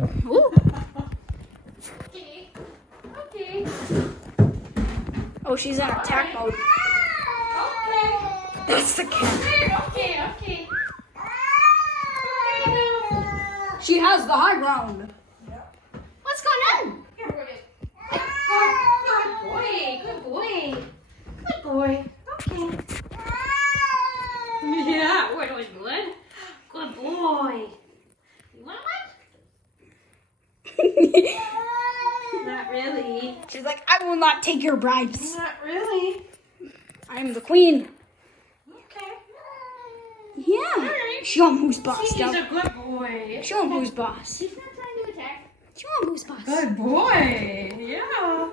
Ooh. Okay. Okay. Oh, she's in attack mode. Okay. That's the cat. Okay. Okay. She has the high ground. What's going on? Here, good boy. Good boy. Good boy. Okay. Yeah, what was good? Good boy. You want one? Not really. She's like, I will not take your bribes. Not really. I am the queen. Okay. Yeah. Alright. Show him who's boss. See, he's Del. a good boy. Show him who's boss. He's not trying to attack. Show him who's boss. Good boy. Yeah.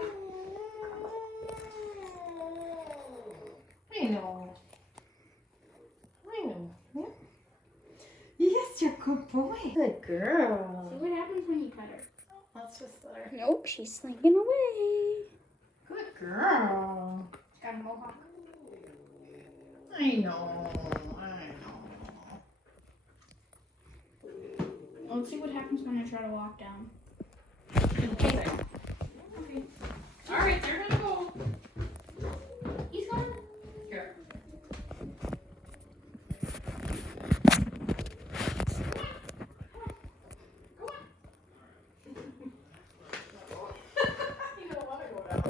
I know. I know. Yeah. Yes, you're a good boy. Good girl. So what happens when you pet her? Let's just let her. Nope, she's slinking away. Good girl. Got a mohawk. I know. Let's see what happens when I try to walk down. Okay. All right, they're gonna go. He's going. Here. Go on. You don't want to go down.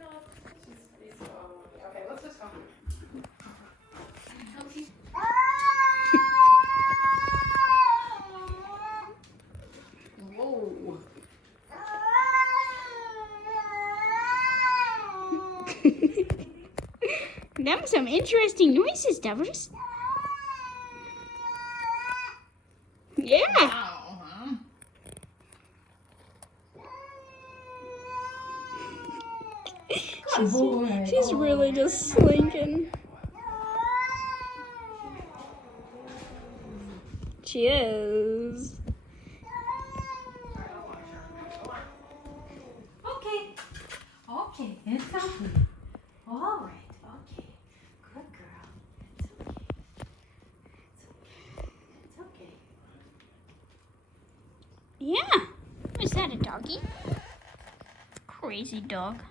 No, okay, let's just go. Whoa. That was some interesting noises, Devers. Yeah. Wow, huh? She's really just slinking. She is. Okay. Okay, it's okay. All right, okay. Good girl. It's okay. Yeah. Is that a doggy? Crazy dog.